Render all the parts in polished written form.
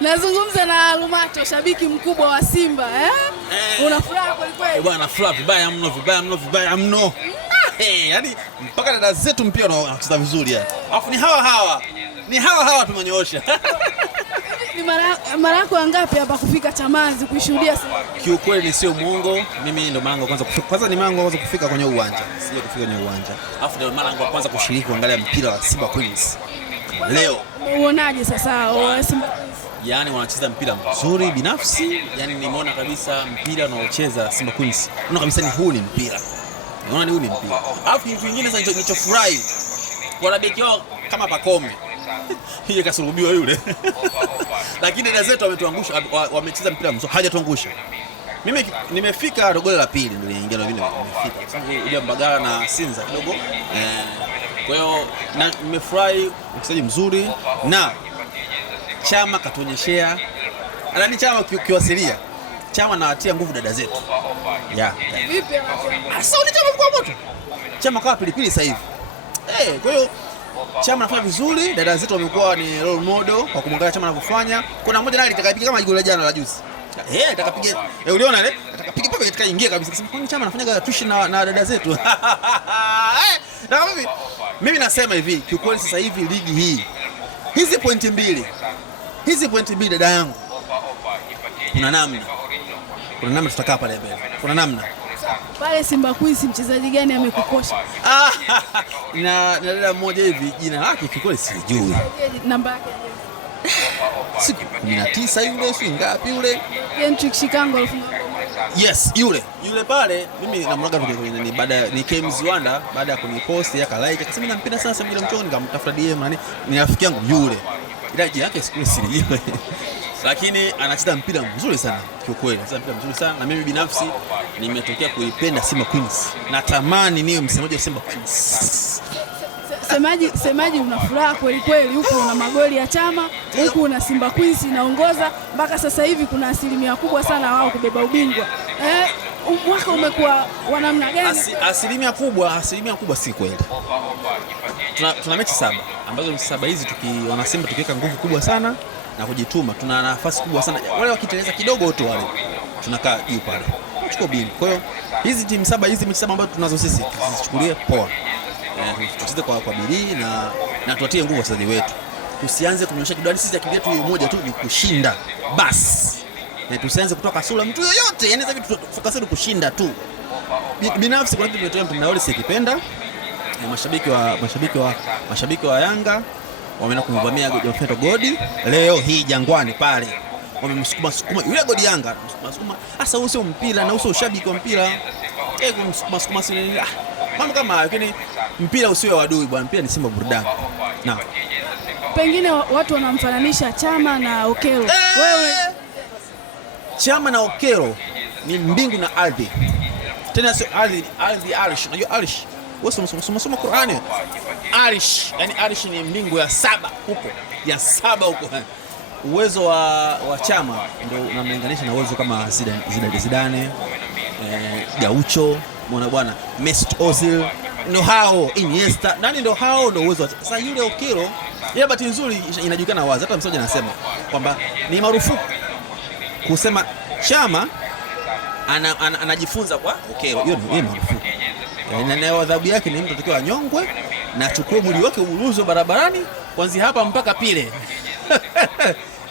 Nazungumza na Lumato, shabiki mkubwa wa Simba Una furaha kweli kweli? Bwana, furaha vibaya mno. Yaani mpaka dada zetu mpira wanacheza vizuri yani. Alafu ni hawa tumenyoosha. Ni mara yako ngapi hapa kufika Chamazi kuishuhudia Simba? Kiukweli sio muongo, mimi ndo mara yangu kwanza kufika. Kwanza ni mara yangu kwanza kufika kwenye uwanja. Sio kufika kwenye uwanja. Alafu ndo mara yangu kwanza kushiriki kuangalia mpira wa Simba Queens. Leo uonaje sasa Simba Queens? Yaani wanacheza mpira mzuri binafsi, yani nimeona kabisa mpira unaocheza Simba Queens. Unaona kabisa ni huu ni mpira. Unaona ni huu ni mpira. Alafu kitu kingine sasa nilichofurahi kwa beki wao kama Pacome. Yeye kasulubiwa yule. Lakini dada zetu wametuangusha, wamecheza mpira mzuri, hajatuangusha. Mimi nimefika goli la pili ndio niingia na vile nimefika. Sababu ile Mbagala na Sinza kidogo. Kwa hiyo nimefurahi, mchezaji mzuri na Chama katuonyeshea. Alani Chama kiwasilia. Chama anawatia nguvu dada zetu. Vipi anatia? Sasa ni Chama kwa moto. Chama kama pilipili sasa hivi. Kwa hiyo Chama anafanya vizuri, dada zetu wamekuwa ni role model kwa kumwangalia Chama anavyofanya. Kuna mmoja naye atakayepiga kama goli la jana la juzi. Atakapiga. Uliona ile? Atakapiga pale katika ingia kabisa. Kwa Chama anafanya tuition na dada zetu. Na mimi nasema hivi, kiukweli sasa hivi ligi hii hizi pointi mbili dada yangu, kuna namna tutakaa pale mbele. Kuna namna pale Simba Queens. Mchezaji gani amekukosha? Na dada mmoja hivi, jina lake kikweli sijui. Namba yake siku 19 yule, si ngapi yule? Kendrick Shikango. Yes, yule pale mimi namwaga ni baada ni KMZ Wanda, baada ya kunipost like akasema nampenda sana Samira Mchongo, nikamtafuta DM ni rafiki yangu yule. Ila jina yake siku siri. Lakini anacheza mpira mzuri sana kiukweli, anacheza mpira mzuri sana na mimi binafsi nimetokea kuipenda Simba Queens. Natamani niwe msemaji wa Simba Queens. Semaji una furaha kweli kweli, huko una magoli ya Chama, huko una Simba Queens inaongoza mpaka sasa hivi, kuna asilimia kubwa sana wao kubeba ubingwa. Mwaka umekuwa wa namna gani? Asilimia kubwa si kweli. Tuna mechi 7 ambazo mechi 7 hizi wana Simba tukiweka nguvu kubwa sana na kujituma, tuna nafasi kubwa sana. Wale wakiteleza kidogo tu wale tunakaa juu pale. Tuko bingwa. Kwa hiyo hizi timu 7 hizi mechi 7 ambazo tunazo sisi tuzichukulie poa. Tucheze kwa bidii na tuatie nguvu wachezaji wetu. Tusianze kunyosha kidole, sisi akili yetu moja tu ni kushinda. Bas. Tusianze kutoka sura mtu yoyote, yani sasa hivi tufocus kushinda tu. Binafsi kwa kitu mtu mnaole sikipenda. Mashabiki wa Yanga wameenda kumvamia Godi leo hii Jangwani pale. Wamemsukuma yule Godi Yanga, msukuma. Sasa usio mpira na usio ushabiki wa mpira. Kumsukuma sini. Mambo kama hayo, lakini mpira usiwe wadui bwana, mpira ni Simba burudani. Na pengine watu wanamfananisha Chama na Okelo. Wewe Chama na Okelo ni mbingu na ardhi. Tena sio ardhi Arish. Unajua Arish? Wewe soma Qur'ani. Arish ni mbingu ya 7 huko. Ya 7 huko. Uwezo wa Chama ndio unamlinganisha na uwezo kama Zidane, Gaucho, muona bwana, Mesut Ozil, ndio hao, Iniesta, nani ndio hao ndio uwezo. Sasa yule Okelo, yeye bahati nzuri inajulikana wazi, hata msemaji anasema kwamba ni marufuku kusema Chama anajifunza kwa Okelo. Hiyo ni marufuku. Na adhabu yake ni mtu atakiwa anyongwe na achukue mwili wake uuluzwe barabarani kuanzia hapa mpaka pile.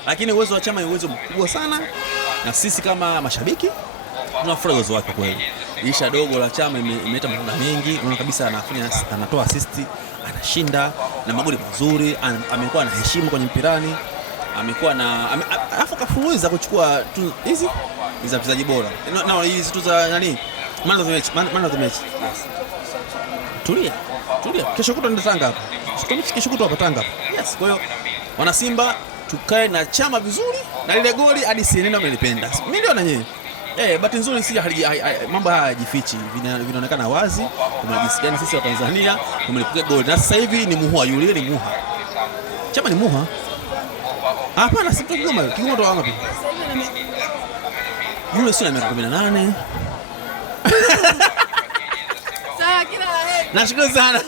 Lakini uwezo wa Chama ni uwezo mkubwa sana, na sisi kama mashabiki tunafurahi uwezo wake kweli. Isha dogo la Chama imeleta matunda mengi. Unaona kabisa anatoa assist, anashinda na magoli mazuri, amekuwa na heshima kwenye mpirani, amekuwa na alafu kafuruza kuchukua hizi za mchezaji bora. Na hizi tu za nani? Man of the match. Tulia. Kesho kutwa ndio Tanga hapa. Kesho kutwa hapa Tanga. Yes. Kwa hiyo wana Simba tukae na Chama vizuri, na ile goli hadi si neno mlipenda. Mimi ndio na nyewe. Bahati nzuri si mambo haya hajifichi, vinaonekana wazi. Tunajisikia sisi wa Tanzania tumelipiga goli. Na sasa hivi ni muhua yule, ni muha. Chama ni muha. Hapana, si Kigoma ndo wangapi? Yule sio na miaka 18. Sawa, kila la heri. Nashukuru sana.